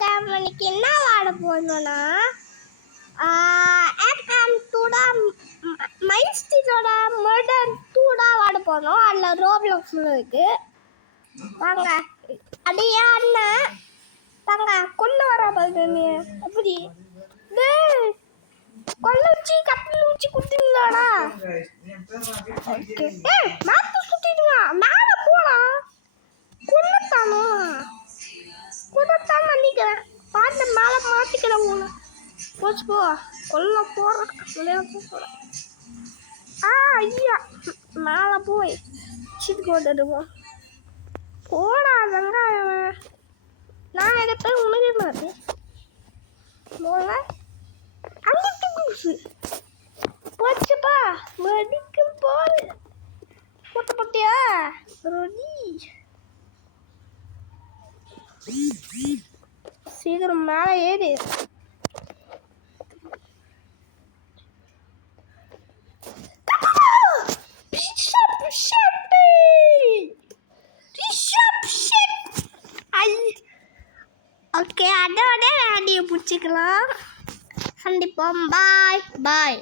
வணக்கம். இன்னைக்கு என்ன வாட போகணும்னா மைன்ஸ்டீனோட மர்டர் 2 தான் வாட போனோம். அதில் ரோப்ளாக்ஸ் இருக்கு. வாங்க அடியா அண்ணன் வாங்க கொண்டு வர பாருங்க. நீ எப்படி கொள்ள வச்சு கட்டில் வச்சு குடுத்தீங்களாடா? மாத்து சுத்திடுங்க. மேலே போலாம். கொண்டுத்தான் நினைக்கிறேன். பார்த்து மேலே மாட்டிக்கிறேன். உங்களை போச்சு போ கொல்ல போகிறேன். விளையாட்டு போகிறேன். ஐயா மேலே போய் சீட்டு போட்டுடுவோம். போடா வெங்காயம். நான் எடுப்பேன் உனக்கு மாட்டேன். போல அங்கிட்டு கூசு போச்சுப்பா. மடிக்கும் போல் போட்ட பட்டியா ரொடி. சீக்கிரம் மேலே ஏறு. ஓகே, அதோட வேண்டிய பிடிச்சிக்கலாம். கண்டிப்பா பாய் பாய்.